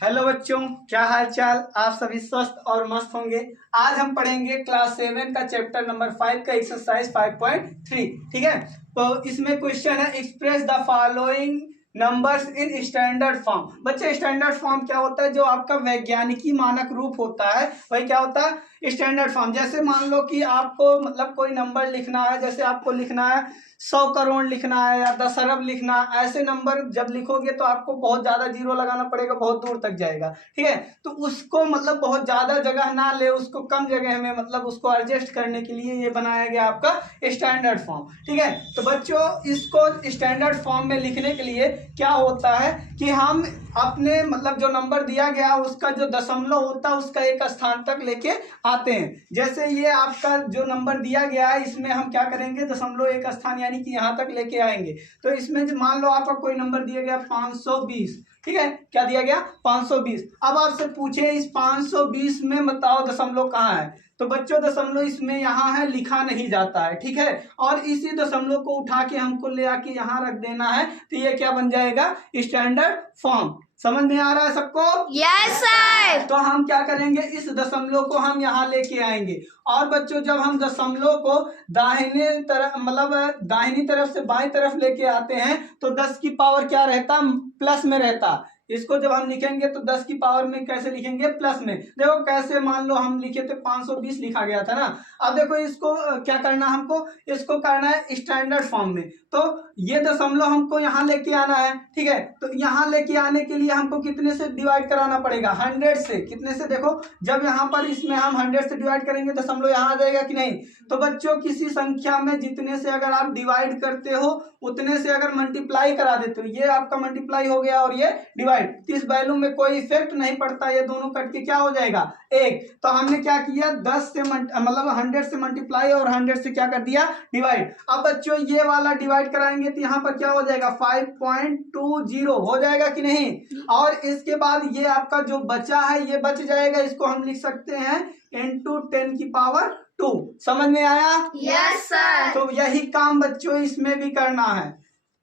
Hello बच्चों, क्या हाल चाल। आप सभी स्वस्थ और मस्त होंगे। आज हम पढ़ेंगे क्लास 7 का चैप्टर नंबर 5 का एक्सरसाइज 5.3। ठीक है, तो इसमें क्वेश्चन है express the following numbers in standard form. बच्चे, स्टैंडर्ड फॉर्म क्या होता है? जो आपका वैज्ञानिकी मानक रूप होता है वही क्या होता है? Standard form. जैसे मान लो कि आपको मतलब कोई नंबर लिखना है, जैसे आपको लिखना है 100 करोड़ लिखना है या 10 अरब लिखना, ऐसे नंबर जब लिखोगे तो आपको बहुत ज्यादा जीरो लगाना पड़ेगा, बहुत दूर तक जाएगा। ठीक है, तो उसको मतलब बहुत ज्यादा जगह ना ले, उसको कम जगह में मतलब उसको एडजस्ट करने के लिए ये बनाया गया आपका स्टैंडर्ड फॉर्म। ठीक है, तो बच्चों इसको स्टैंडर्ड फॉर्म में लिखने के लिए क्या होता है कि हम अपने मतलब जो नंबर दिया गया उसका जो दशमलव होता है उसका एक स्थान तक लेके आते हैं। जैसे ये आपका जो नंबर दिया गया है इसमें हम क्या करेंगे, दशमलव एक स्थान यानी कि यहाँ तक लेके आएंगे। तो इसमें जो मान लो आपका कोई नंबर दिया गया 520। ठीक है, क्या दिया गया? 520। अब आपसे पूछे इस 520 में बताओ दशमलव कहाँ है, तो बच्चों दशमलव इसमें यहाँ है, लिखा नहीं जाता है। ठीक है, और इसी दशमलव को उठा के हमको ले आके यहाँ रख देना है, तो ये क्या बन जाएगा? Standard form. समझ में आ रहा है सबको? Yes sir. तो हम क्या करेंगे, इस दशमलव को हम यहाँ लेके आएंगे। और बच्चों जब हम दशमलव को दाहिने तरफ मतलब दाहिनी तरफ से बाईं तरफ लेके आते हैं तो 10 की पावर क्या रहता? प्लस में रहता। इसको जब हम लिखेंगे तो 10 की पावर में कैसे लिखेंगे? प्लस में। देखो कैसे, मान लो हम लिखे थे 520 लिखा गया था ना। अब देखो इसको क्या करना, हमको इसको करना है स्टैंडर्ड फॉर्म में। तो ये दशमलव हमको यहाँ लेके आना है। ठीक है, तो यहाँ लेके आने के लिए हमको कितने से डिवाइड कराना पड़ेगा? 100 से। कितने से? देखो जब यहाँ पर इसमें हम 100 से डिवाइड करेंगे दशमलव यहाँ आ जाएगा कि नहीं? तो बच्चों किसी संख्या में जितने से अगर आप डिवाइड करते हो उतने से अगर मल्टीप्लाई करा देते हो, ये आपका मल्टीप्लाई हो गया और ये डिवाइड, तो इस वैल्यू में कोई इफेक्ट नहीं पड़ता, ये दोनों कट के क्या हो जाएगा? एक। तो हमने क्या किया, 10 से मतलब 100 से मल्टीप्लाई और 100 से क्या कर दिया? डिवाइड। अब बच्चों ये वाला डिवाइड कराएंगे तो यहाँ पर क्या हो जाएगा? 5.20 हो जाएगा कि नहीं? और इसके बाद ये आपका जो बचा है ये बच जाएगा, इसको हम लिख सकते हैं इंटू 10 की पावर 2। समझ में आया? Yes sir. तो यही काम बच्चों इसमें भी करना है।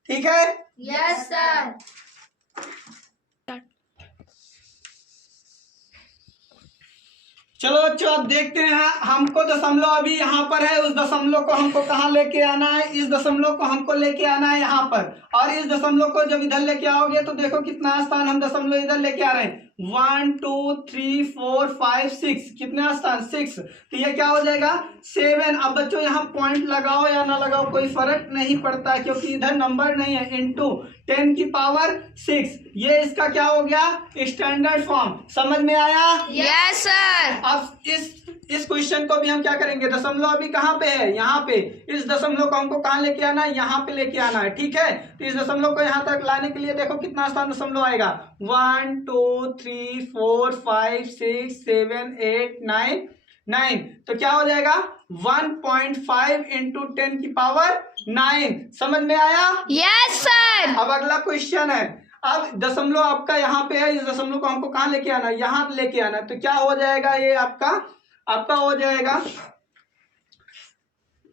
ठीक है? Yes sir. चलो बच्चों अब देखते हैं, हमको दशमलव अभी यहाँ पर है, उस दशमलव को हमको कहाँ लेके आना है? इस दशमलव को हमको लेके आना है यहाँ पर। और इस दशमलव को जब इधर लेके आओगे तो देखो कितना स्थान हम दशमलव इधर लेके आ रहे हैं। 1 2 3 4 5 6, कितने स्थान? 6। तो ये क्या हो जाएगा? 7। अब बच्चों यहाँ पॉइंट लगाओ या ना लगाओ कोई फर्क नहीं पड़ता है, क्योंकि इधर नंबर नहीं है। इंटू 10 की पावर 6, ये इसका क्या हो गया? Standard form. समझ में आया? Yes sir. अब इस क्वेश्चन को भी हम क्या करेंगे, दशमलव अभी कहाँ पे है? यहाँ पे। इस दशमलव को हमको कहाँ लेके आना है? यहाँ पे लेके आना है। ठीक है, तो इस दशमलव को यहाँ तक लाने के लिए देखो कितना स्थान दशमलव आएगा। 1 2 3 4 5 6 7 8 9। तो क्या हो जाएगा? 1.5 इंटू 10 की पावर 9। समझ में आया? Yes sir. अब अगला क्वेश्चन है, अब दशमलव आपका यहाँ पे है, इस दशमलव को हमको कहाँ लेके आना है? यहाँ पे लेके आना है। तो क्या हो जाएगा? ये आपका हो जाएगा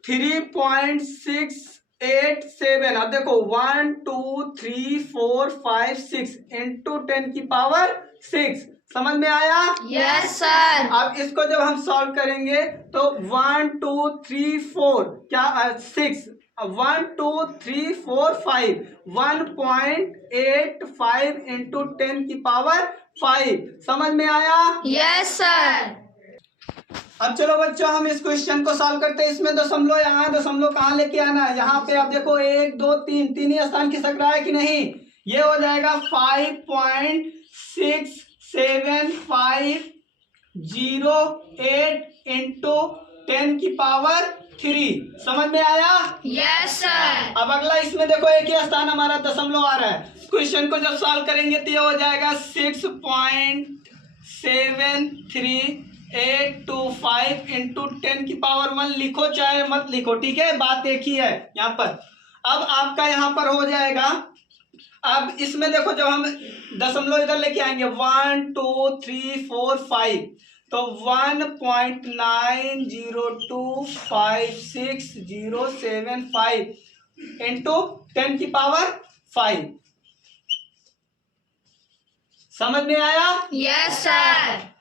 3.687। अब देखो 1 2 3 4 5 6 इंटू 10 की पावर 6। समझ में आया? Yes sir. अब इसको जब हम सॉल्व करेंगे तो 1 2 3 4 क्या 6, 1 2 3 4 5, 1.85 इंटू 10 की पावर 5। समझ में आया? Yes sir. अब चलो बच्चों हम इस क्वेश्चन को सॉल्व करते हैं। इसमें दशमलव यहाँ, दशमलव कहाँ लेके आना है? यहाँ पे आप देखो 1 2 3 तीन ही स्थान खिसक रहा है कि नहीं? ये हो जाएगा 5.6758 इंटू 10 की पावर 3। समझ में आया? Yes sir. अब अगला इसमें देखो एक ही स्थान हमारा दशमलव आ रहा है। क्वेश्चन को जब सॉल्व करेंगे तो ये हो जाएगा 6.73825 इंटू 10 की पावर 1। लिखो चाहे मत लिखो, ठीक है, बात एक ही है यहाँ पर। अब आपका यहाँ पर हो जाएगा, अब इसमें देखो जब हम दशमलव इधर लेके आएंगे 1 2 3 4 5, तो 1.90256075 इंटू 10 की पावर 5। समझ में आया? Yes, sir.